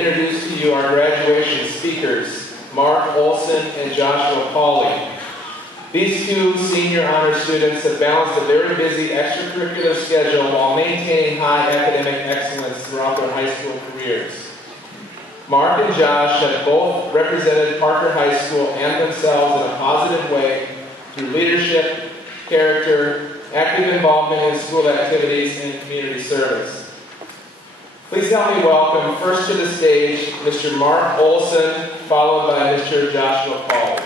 Introduce to you our graduation speakers, Mark Olson and Joshua Pauly. These two senior honor students have balanced a very busy extracurricular schedule while maintaining high academic excellence throughout their high school careers. Mark and Josh have both represented Parker High School and themselves in a positive way through leadership, character, active involvement in school activities, and community service. Please help me welcome first to the stage Mr. Mark Olson, followed by Mr. Joshua Pauly.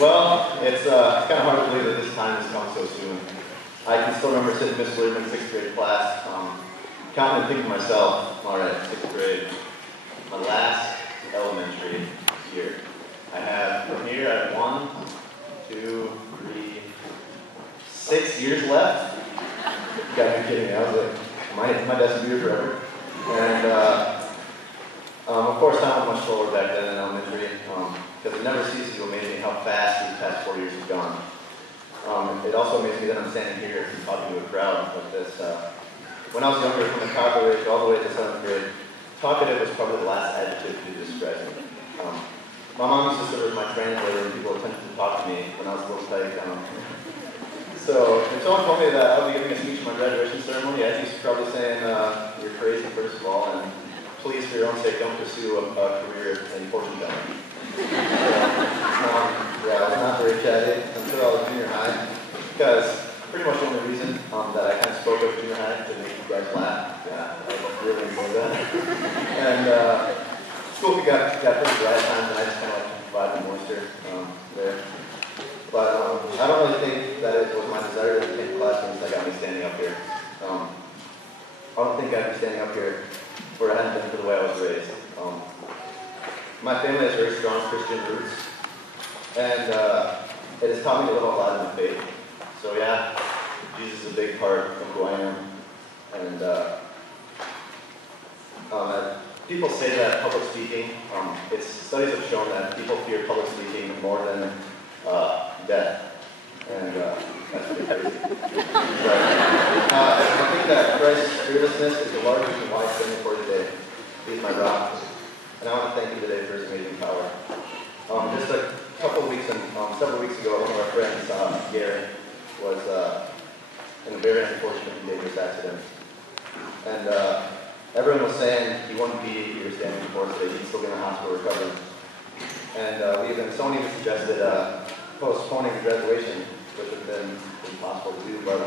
Well, it's kind of hard to believe that this time has come so soon. I can still remember sitting in Miss Williams' 6th grade class, counting and thinking to myself, all right, 6th grade, my last elementary year. I have, from here, I have 1, 2, 3, 6 years left. You gotta be kidding me. I was like, my desk will be here forever. And, of course, time was much slower back then in elementary. Because it never ceases to amaze me how fast these past 4 years have gone. It also amazes me that I'm standing here and talking to a crowd like this. When I was younger, from the toddler age all the way to 7th grade, talkative was probably the last adjective to describe me. My mom's sister was my translator and people attempted to talk to me when I was a little tight. So if someone told me that I would be giving a speech at my graduation ceremony, I'd be probably saying, you're crazy, first of all, and please, for your own sake, don't pursue a career in fortune telling. Yeah, I was not very chatty until I was junior high, because pretty much the only reason that I kind of spoke up junior high to make you guys laugh. Yeah, I really enjoyed that. And school got pretty dry at times, and I just kind of like to provide the moisture there. But I don't really think that it was my desire to take classrooms that got me standing up here. I don't think I'd be standing up here if it hadn't been for the way I was raised. My family has very strong Christian roots, and it has taught me to live out loud in my faith. So yeah, Jesus is a big part of who I am. And people say that public speaking, studies have shown that people fear public speaking more than death. And that's pretty crazy. But I think that Christ's fearlessness is the large reason why I'm standing for today. He's my rock. And I want to thank him today for his amazing power. Just a couple of weeks, several weeks ago, one of our friends, Gary, was in a very unfortunate and dangerous accident. And everyone was saying he wouldn't be here standing before us today. He'd still be in the hospital recovering. And someone even suggested postponing the graduation, which would have been impossible to do. But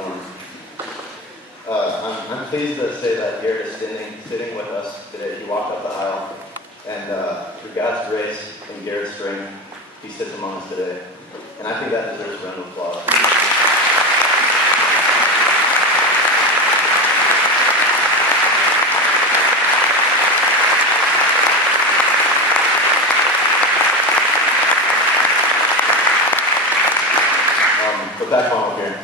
I'm pleased to say that Gary is sitting with us today. He walked up the aisle. And through God's grace and Garrett's strength, he sits among us today. And I think that deserves a round of applause. But back home here.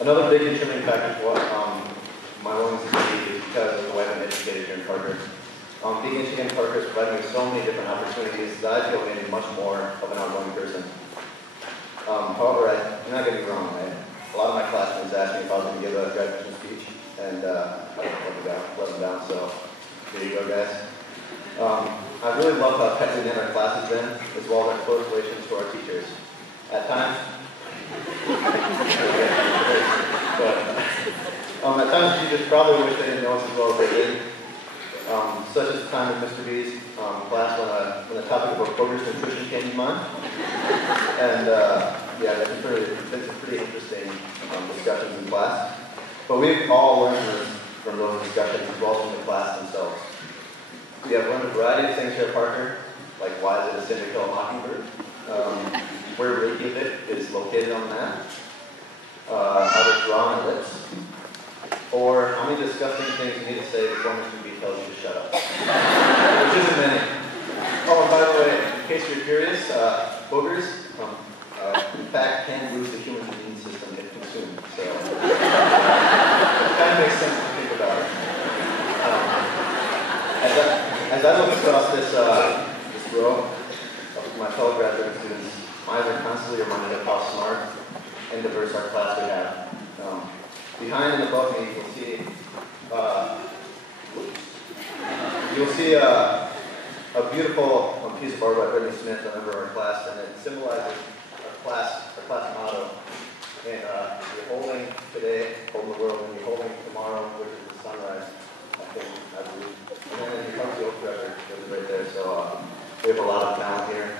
Another big contributing factor to what my willingness to be is because of the way I'm educated here in Parker. Being in Parker has provided me with so many different opportunities that I feel made me much more of an outgoing person. However, you're not getting me wrong. A lot of my classmates asked me if I was going to give a graduation speech, and I didn't let them down, so here you go, guys. I really love how tightly knit our class has been, as well as our close relations to our teachers. At times, at times teachers probably wish they didn't know us as well as they did. Such as the time in Mr. B's class when the topic of progress nutrition came to mind. And yeah, that's some pretty interesting discussions in class. But we've all learned from those discussions as well as from the class themselves. We have learned a variety of things here at Parker, like why is it a sin to kill a mockingbird, where Reykjavik is located on the map, how to draw on lips, or how many disgusting things you need to say before Mr. B tells you to shut up. Which isn't many. Oh, and by the way, in case you're curious, boogers, in fact, can lose the human immune system if consumed. So and diverse our class we have. Behind and above me, you'll see a beautiful piece of art by Brittany Smith, a member of our class, and it symbolizes our class motto. And you're holding today, holding the world, and you're holding tomorrow, which is the sunrise, I believe. And then it becomes the oak forever, which is right there. So we have a lot of talent here.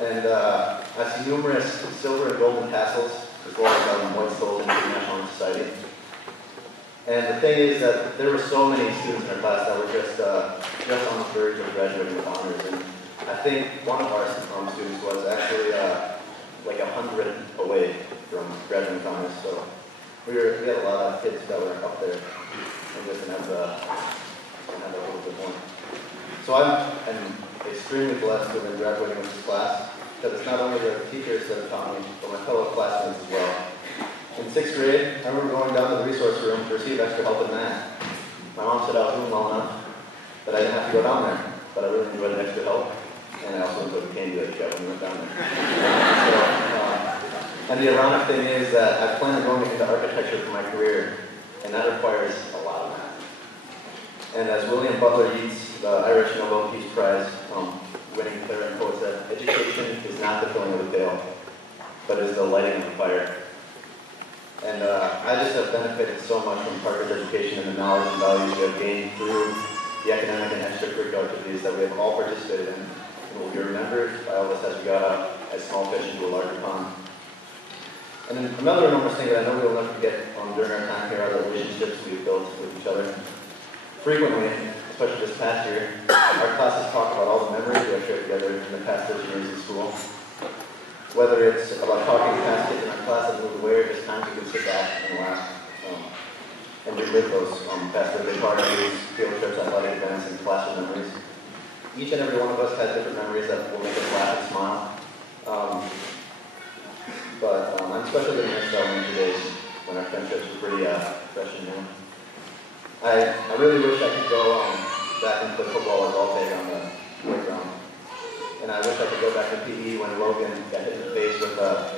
And I see numerous silver and golden tassels, as well as white souls in the National Society. And the thing is that there were so many students in our class that were just on the verge of graduating with honors. And I think one of our students was actually like 100 away from graduating with honors. So we had a lot of kids that were up there and just have a little bit more. So I'm extremely blessed to have been graduating with this class, because it's not only the teachers that have taught me, but my fellow classmates as well. In 6th grade, I remember going down to the resource room to receive extra help in math. My mom said I was doing well enough that I didn't have to go down there, but I really enjoyed the extra help, and I also enjoyed the candy that I got when we went down there. And the ironic thing is that I plan on going into architecture for my career, and that requires a lot of math. And as William Butler Yeats, the Irish Nobel Peace Prize winning clarinet poet said, education is not the filling of the pail, but is the lighting of the fire. And I just have benefited so much from Parker's education and the knowledge and values we have gained through the academic and extracurricular activities that we have all participated in, and will be remembered by all of us as we got out as small fish into a larger pond. And then another enormous thing that I know we will never forget during our time here are the relationships we've built with each other. Frequently, especially this past year, our classes talk about all the memories we have shared together in the past 13 years in school. Whether it's about talking to past kids in our class that moved away, or just times we can sit back and laugh and relive those past birthday parties, field trips, athletic events, and classroom memories. Each and every one of us has different memories that will make us laugh and smile. But I'm especially going to miss elementary days when our friendships were pretty fresh and new. I really wish I could go back and play football or ball tag on the playground. And I wish I could go back to PE when Logan got hit in the face with a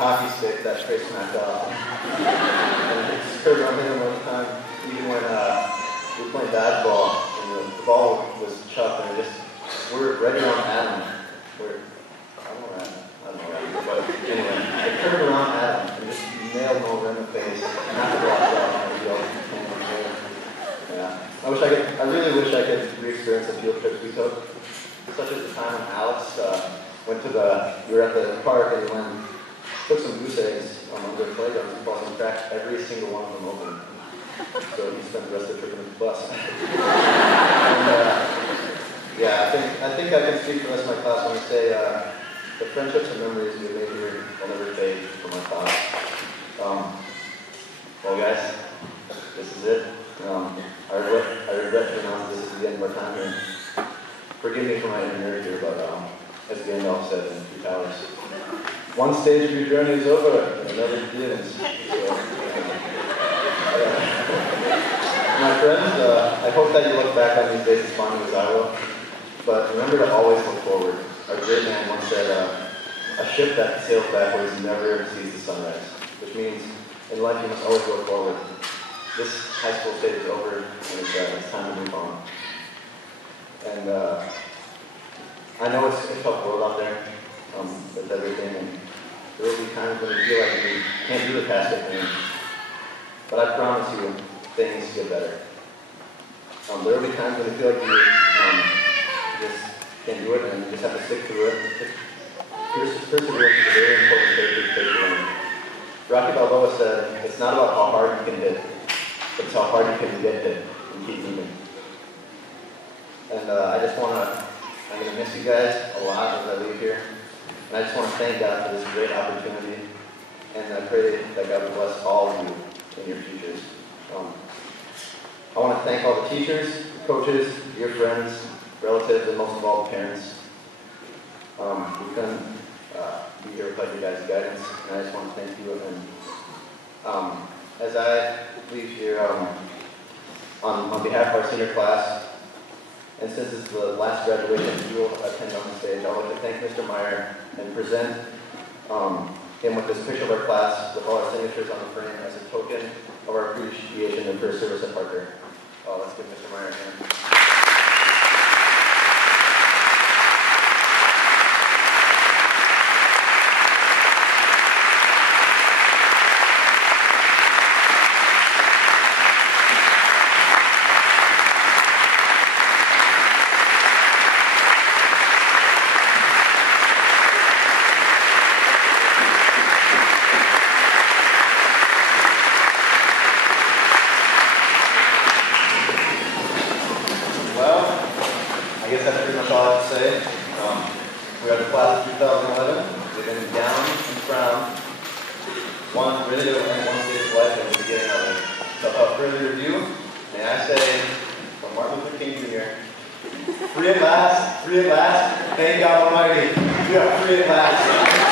hockey stick that straight smacked off. And it just occurred on him one time, even when we were playing dodgeball, and the ball was chucked, and we're right around Adam. I don't know, but anyway, I turned around Adam and just nailed him over in the face, knocked the ball out, and yeah. I really wish I could re-experience the field trips we took. Such as the time when Alex we were at the park and he took some goose eggs under the playground and bought and cracked every single one of them open. So he spent the rest of the trip in the bus. And, yeah, I think I can speak for the rest of my class when I say the friendships and memories we made here will never fade from my class. Well, guys, this is it. I regret to announce this is the end of our time here. Forgive me for my inner nerd here, but as Gandalf said in Two Towers, one stage of your journey is over, and another begins. So, my friends, I hope that you look back on these days as fondly as I will, but remember to always look forward. Our great man once said, a ship that sails backwards never sees the sunrise, which means in life you must always look forward. This high school stage is over, and it's time to move on. And I know it's a tough world out there with everything, and there will be times when you feel like you can't do the task at hand. But I promise you, things get better. There will be times when you feel like you just can't do it, and you just have to stick through it. Perseverance is a very important trait to learn. Rocky Balboa said, it's not about how hard you can hit, but it's how hard you can get hit and keep moving. And I'm going to miss you guys a lot as I leave here. And I just want to thank God for this great opportunity. And I pray that God will bless all of you in your futures. I want to thank all the teachers, coaches, your friends, relatives, and most of all the parents. We couldn't be here without your guys' guidance. And I just want to thank you. And as I leave here, on behalf of our senior class, and since it's the last graduation you will attend on the stage, I would like to thank Mr. Meyer and present him with this picture of our class with all our signatures on the frame as a token of our appreciation and for his service at Parker. Let's give Mr. Meyer a hand. I guess that's pretty much all I have to say. We are the class of 2011. We've been down and frowned. One really to end one stage of life at the beginning of it. So without further ado, may I say, from Martin Luther King Jr., free at last, thank God Almighty. We are free at last.